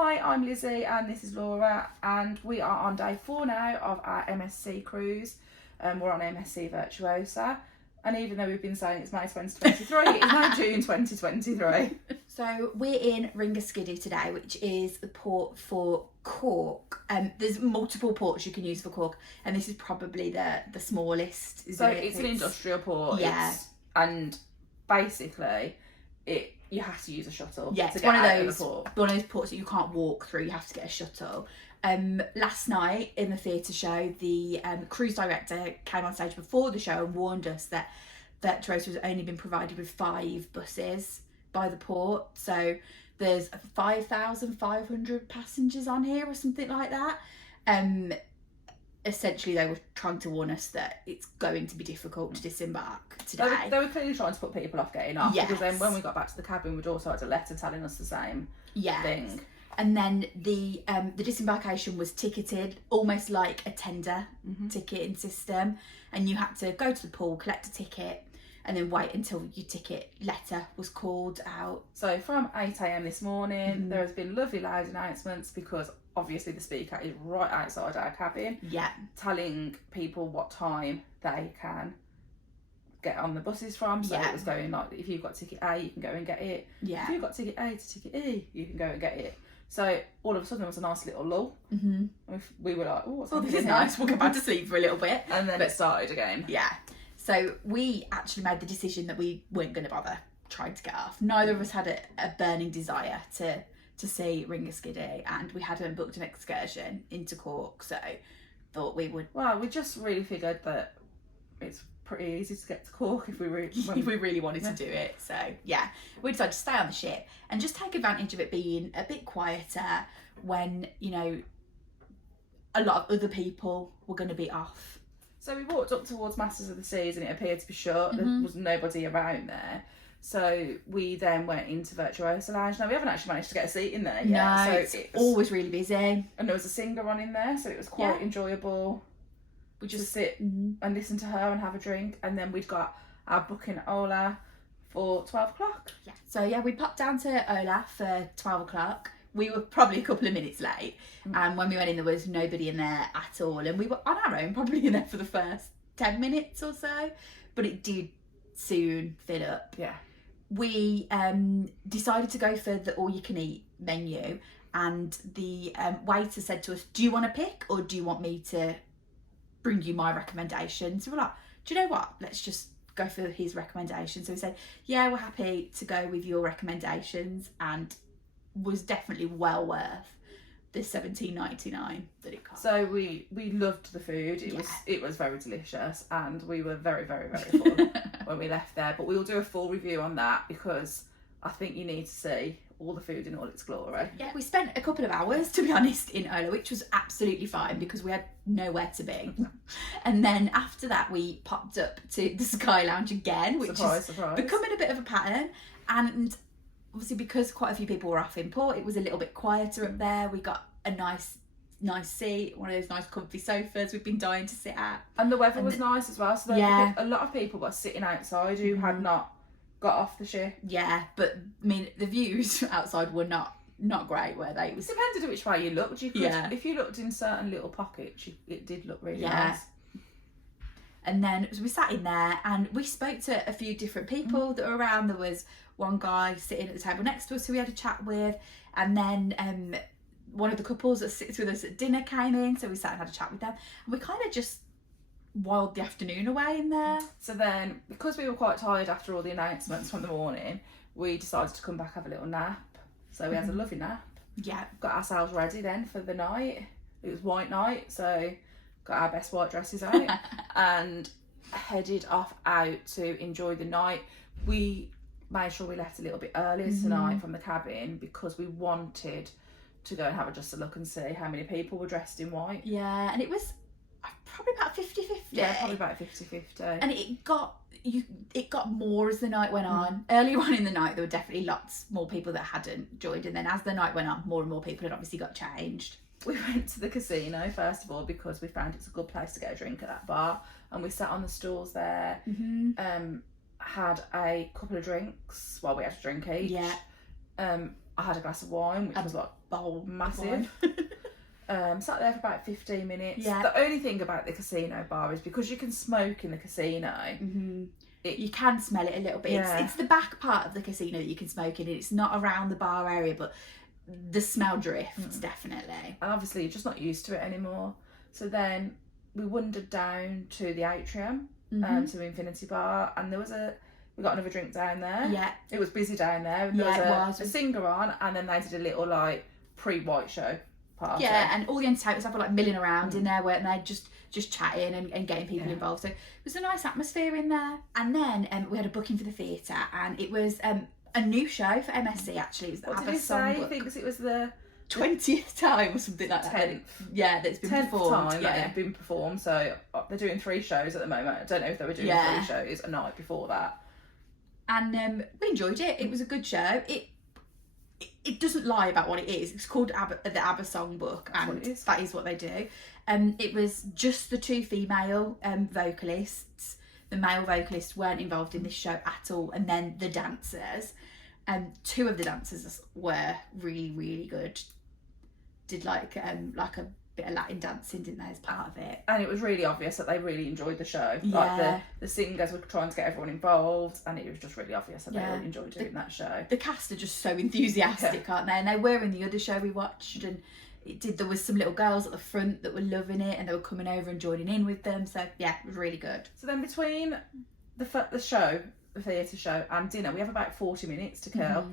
Hi, I'm Lizzie and this is Laura, and we are on day 4 now of our MSC cruise. We're on MSC Virtuosa, and even though we've been saying it's May 2023, it's now June 2023. So we're in Ringaskiddy today, which is the port for Cork. There's multiple ports you can use for Cork, and this is probably the smallest. It's an industrial port. Yeah. And basically, you have to use a shuttle. Yeah, it's one of those ports that you can't walk through. You have to get a shuttle. Last night in the theatre show, the cruise director came on stage before the show and warned us that Virtuosa has only been provided with 5 buses by the port. So there's 5,500 passengers on here or something like that. Essentially, they were trying to warn us that it's going to be difficult to disembark today. They were clearly trying to put people off getting off. Yes. Because then when we got back to the cabin, we'd also had a letter telling us the same thing. And then the disembarkation was ticketed, almost like a tender ticketing system. And you had to go to the pool, collect a ticket, and then wait until your ticket letter was called out. So from 8 a.m. this morning, there has been lovely loud announcements, because obviously the speaker is right outside our cabin, telling people what time they can get on the buses from. So it was going like, if you've got ticket A, you can go and get it. If you've got ticket A to ticket E, you can go and get it. So all of a sudden there was a nice little lull. We were like, oh, what's happening? This is nice. We'll go back to sleep for a little bit. And then it started again. Yeah. So we actually made the decision that we weren't going to bother trying to get off. Neither of us had a burning desire to see Rigaskiddy, and we hadn't booked an excursion into Cork, so thought we would. Well, we just really figured that it's pretty easy to get to Cork if we really wanted to do it. So yeah, we decided to stay on the ship and just take advantage of it being a bit quieter when, you know, a lot of other people were going to be off. So we walked up towards Masters of the Seas and it appeared to be shut. There was nobody around there. So we then went into Virtuosa Lounge. Now, we haven't actually managed to get a seat in there yet. No, so it's always really busy. And there was a singer on in there, so it was quite enjoyable. We just sit and listen to her and have a drink. And then we'd got our booking at Hola for 12 o'clock. Yeah. So yeah, we popped down to Hola for 12 o'clock. We were probably a couple of minutes late, and when we went in, there was nobody in there at all, and we were on our own, probably in there for the first 10 minutes or so, but it did soon fill up. Yeah. We decided to go for the all-you-can-eat menu, and the waiter said to us, do you want to pick, or do you want me to bring you my recommendations? So we're like, do you know what, let's just go for his recommendations. So we said, yeah, we're happy to go with your recommendations, and was definitely well worth the $17.99 that it cost. So we loved the food. It was very delicious, and we were very, very, very full when we left there. But we will do a full review on that, because I think you need to see all the food in all its glory. Yeah, we spent a couple of hours, to be honest, in Hola, which was absolutely fine because we had nowhere to be. And then after that, we popped up to the Sky Lounge again, which is becoming a bit of a pattern. And obviously, because quite a few people were off in port, it was a little bit quieter up there. We got a nice seat, one of those nice comfy sofas we've been dying to sit at. And the weather was nice as well, so a lot of people were sitting outside who had not got off the ship. Yeah, but I mean, the views outside were not great, were they? It was depended on which way you looked. You could, if you looked in certain little pockets, it did look really nice. And then we sat in there and we spoke to a few different people that were around. There was one guy sitting at the table next to us who we had a chat with, and then one of the couples that sits with us at dinner came in, so we sat and had a chat with them, and we kind of just whiled the afternoon away in there. So then, because we were quite tired after all the announcements from the morning, we decided to come back, have a little nap. So we had a lovely nap. Yeah. Got ourselves ready then for the night. It was white night, so got our best white dresses out and headed off out to enjoy the night. We made sure we left a little bit earlier tonight from the cabin, because we wanted to go and have just a look and see how many people were dressed in white. Yeah, and it was probably about 50-50. Yeah, probably about 50-50. And it got more as the night went on. Earlier on in the night, there were definitely lots more people that hadn't joined, and then as the night went on, more and more people had obviously got changed. We went to the casino first of all because we found it's a good place to get a drink at that bar, and we sat on the stools there, had a couple of drinks, well, we had a drink each. I had a glass of wine, which was like bowl massive. Sat there for about 15 minutes. Yeah. The only thing about the casino bar is because you can smoke in the casino. You can smell it a little bit. Yeah. It's the back part of the casino that you can smoke in. It's not around the bar area, but the smell drifts definitely. And obviously you're just not used to it anymore. So then we wandered down to the atrium, to the Infinity Bar, and we got another drink down there. Yeah. It was busy down there. There was a singer on, and then they did a little like pre-white show party. Yeah, and all the entertainers were like milling around in there, weren't they? Just chatting and getting people involved. So it was a nice atmosphere in there. And then we had a booking for the theatre, and it was a new show for MSC actually. It was the What ABBA did he say? songbook. He thinks it was the 20th time or something like that. 10th. Yeah, that's been 10th performed. time that it had been performed. So they're doing 3 shows at the moment. I don't know if they were doing 3 shows a night before that. And we enjoyed it. It was a good show. It doesn't lie about what it is. It's called the ABBA Songbook, and that is what they do. It was just the 2 female vocalists. The male vocalists weren't involved in this show at all, and then the dancers. 2 of the dancers were really, really good. Did like a bit of Latin dancing, didn't they, as part of it? And it was really obvious that they really enjoyed the show. Like the singers were trying to get everyone involved, and it was just really obvious that they really enjoyed doing that show. The cast are just so enthusiastic, aren't they? And they were in the other show we watched, and there was some little girls at the front that were loving it, and they were coming over and joining in with them. So yeah, it was really good. So then between the theatre show and dinner, we have about 40 minutes to kill,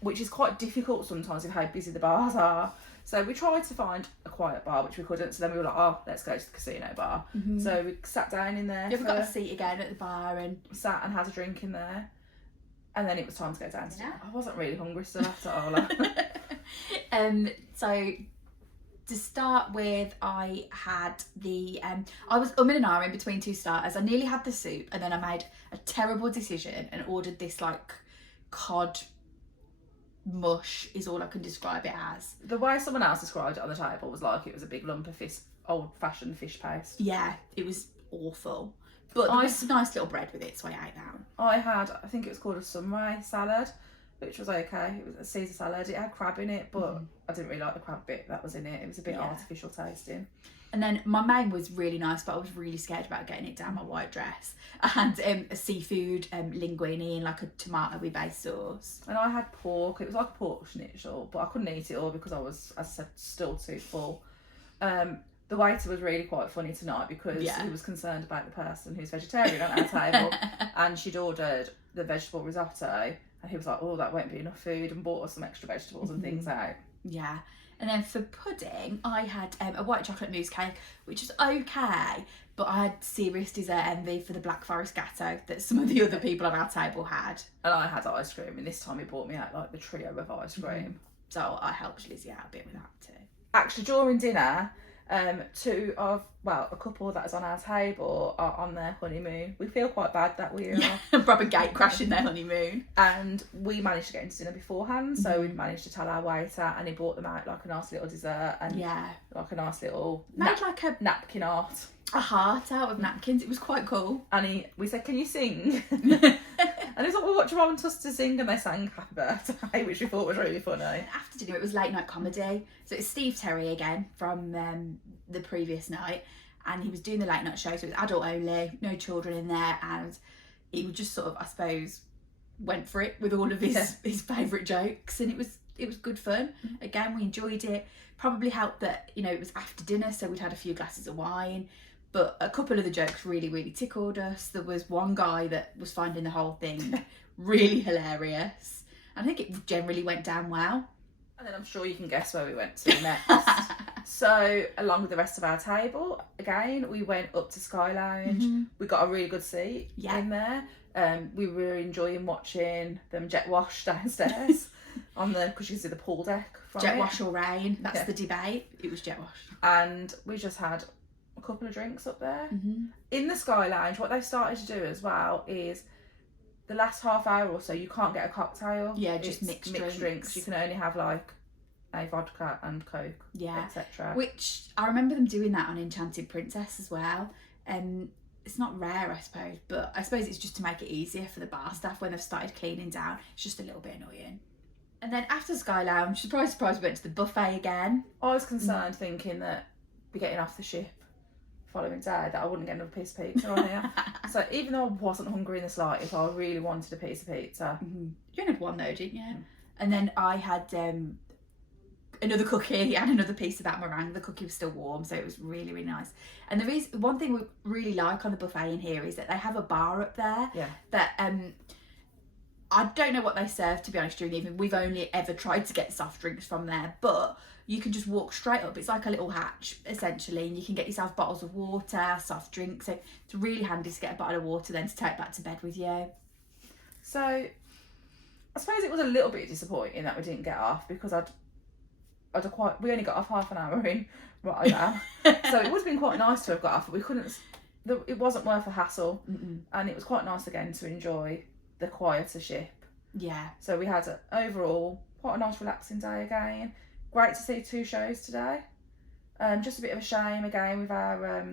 which is quite difficult sometimes with how busy the bars are. So we tried to find a quiet bar, which we couldn't. So then we were like, oh, let's go to the casino bar. So we sat down in there. Yeah, we got a seat again at the bar and sat and had a drink in there. And then it was time to go down to dinner. I wasn't really hungry still after Hola. So to start with, I had I was and ahhing between 2 starters. I nearly had the soup, and then I made a terrible decision and ordered this like cod mush is all I can describe it as. The way someone else described it on the table was like it was a big lump of old-fashioned fish paste. Yeah, it was awful. But there was some nice little bread with it, so I ate that. I think it was called a sunray salad, which was okay. It was a Caesar salad. It had crab in it, but I didn't really like the crab bit that was in it. It was a bit artificial tasting. And then my main was really nice, but I was really scared about getting it down my white dress. I had a seafood linguine and like a tomato-y based sauce. And I had pork. It was like a pork schnitzel, but I couldn't eat it all because I was, as I said, still too full. The waiter was really quite funny tonight because he was concerned about the person who's vegetarian on our table, and she'd ordered the vegetable risotto, and he was like, oh, that won't be enough food, and bought us some extra vegetables and things out. Yeah. And then for pudding, I had a white chocolate mousse cake, which was okay, but I had serious dessert envy for the Black Forest Gatto that some of the other people on our table had. And I had ice cream, and this time he brought me out like the trio of ice cream. So I helped Lizzie out a bit with that too. Actually, during dinner, a couple that is on our table are on their honeymoon. We feel quite bad that we are proper gate crashing their honeymoon, and we managed to get into dinner beforehand. So we managed to tell our waiter, and he brought them out like a nice little dessert and like a nice little like a napkin art, a heart out of napkins. It was quite cool. And we said, "Can you sing?" And he was like, well, what do you want us to sing? And they sang Happy Birthday, which we thought was really funny. After dinner, it was late night comedy. So it's Steve Terry again from the previous night. And he was doing the late night show. So it was adult only, no children in there. And he just sort of, I suppose, went for it with all of his favourite jokes. And it was good fun. Again, we enjoyed it. Probably helped that, it was after dinner. So we'd had a few glasses of wine. But a couple of the jokes really, really tickled us. There was one guy that was finding the whole thing really hilarious. I think it generally went down well. And then I'm sure you can guess where we went to next. So, along with the rest of our table, again, we went up to Sky Lounge. We got a really good seat in there. We were enjoying watching them jet wash downstairs because you can see the pool deck from Jet wash or rain, that's the debate. It was jet wash. And we just had a couple of drinks up there. In the Sky Lounge, what they've started to do as well is the last half hour or so you can't get a cocktail. Yeah, just mixed drinks. You can only have like a vodka and Coke, etc. Which I remember them doing that on Enchanted Princess as well. it's not rare, I suppose, but I suppose it's just to make it easier for the bar staff when they've started cleaning down. It's just a little bit annoying. And then after Sky Lounge, surprise, we went to the buffet again. I was concerned thinking that we're getting off the ship following day that I wouldn't get another piece of pizza on here. So even though I wasn't hungry in the slightest, I really wanted a piece of pizza. You only had one though, didn't you? And then I had another cookie and another piece of that meringue. The cookie was still warm, so it was really, really nice. And one thing we really like on the buffet in here is that they have a bar up there. Yeah. That I don't know what they serve, to be honest, during the evening. We've only ever tried to get soft drinks from there, but you can just walk straight up. It's like a little hatch, essentially, and you can get yourself bottles of water, soft drinks. So it's really handy to get a bottle of water then to take back to bed with you. So I suppose it was a little bit disappointing that we didn't get off, because we only got off half an hour in Rotterdam. So it would have been quite nice to have got off, but we couldn't. It wasn't worth the hassle. And it was quite nice again to enjoy the quieter ship. Yeah. So we had overall quite a nice relaxing day again. Great to see 2 shows today. Just a bit of a shame again with our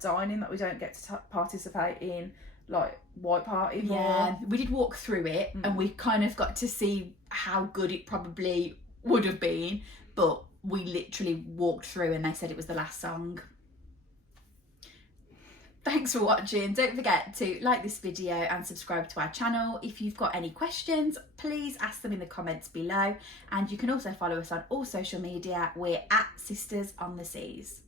dining that we don't get to participate in like White Party more. Yeah, we did walk through it and we kind of got to see how good it probably would have been, but we literally walked through and they said it was the last song. Thanks for watching. Don't forget to like this video and subscribe to our channel. If you've got any questions, please ask them in the comments below. And you can also follow us on all social media. We're at Sisters on the Seas.